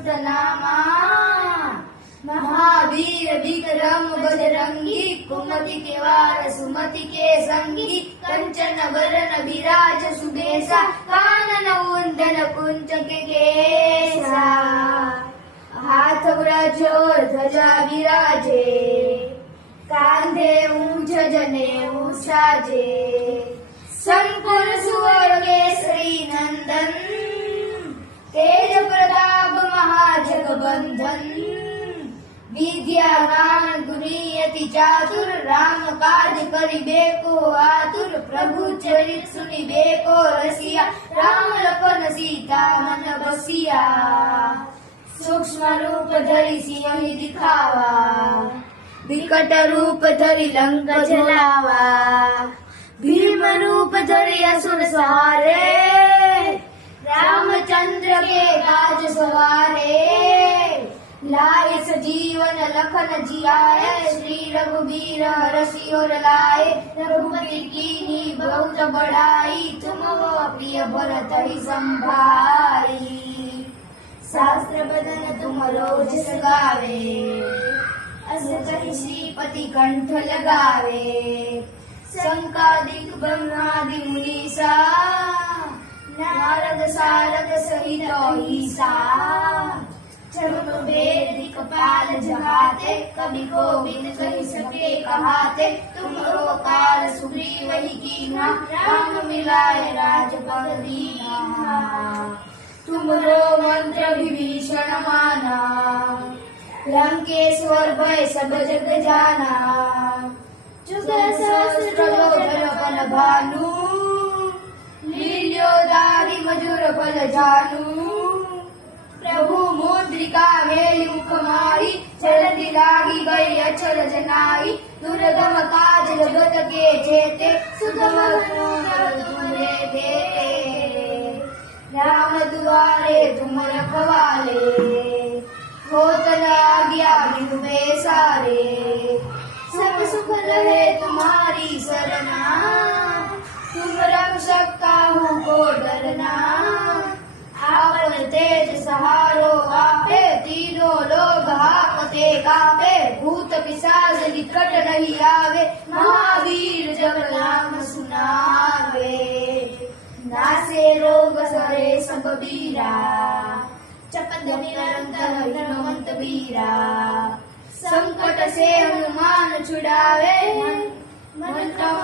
अच्युत नामा। महावीर विक्रम बजरंगी, कुमति के वार सुमति के संगी। कंचन वरण विराज सुबेसा, कानन कुंडल कुंचन केसा। हाथ व्रजो ध्वजा विराजे, कांधे ऊंच जनेऊ साजे। संकुल सुवर केसरी नंदन, तेज प्रताप महाजगबंधन। विद्यावान गुणी अति चातुर, राम काज करिबेको आतुर। प्रभु चरित सुनिबेको रसिया, राम लखन सीता मन बसिया। सूक्ष्म रूप धरि सिंह दिखावा, विकट रूप धरि लंक जलावा। भीम रूप धरि असुर सहारे, रामचंद्र के काज सवारे। लाए सजीवन लखन जियाए, श्री रघुबीर हरषि और लाए। रघुपति कीन्ही बहुत बड़ाई, तुम प्रिय भरत ही संभाई। शास्त्र बदन तुम रोज सगावे, अस कहि श्रीपति कंठ लगावे। संकादिक ब्रह्मादि मुनीसा, नारद सारद सहित अहिसा। चरम वेदिक पाल जहाते, कवि गोविंद कहि सके कहाते। तुमरो काल सुग्रीव ही कीन्हा, राम मिलाए राजपद दीन्हा। तुमरो मंत्र विभीषण माना, लंकेश्वर भय सब जग जाना। जुग सहस्र योजन बल भानु, लील्योदारी मधुर बल जानू। प्रभु मुद्रिका मेलि मुख माही, जल्दी लागी गई अचल जनाई। दुर्गम काज जगत के जेते, सुगम तुमरे देते। राम दुआरे तुम रखवाले, होत न आज्ञा बिनु पैसारे। सब सुख रहे तुम्हारी सरना, तुम रक्षक काहू को डरना। आपन तेज सहारो आपे, तीनों लोग हाकते कापे। भूत पिशाच निकट नहीं आवे, महावीर जब नाम सुनावे। नासे रोग सरे सब बीरा, चपत निरंतर हनुमंत बीरा। संकट से हनुमान छुड़ावे, मन क्रम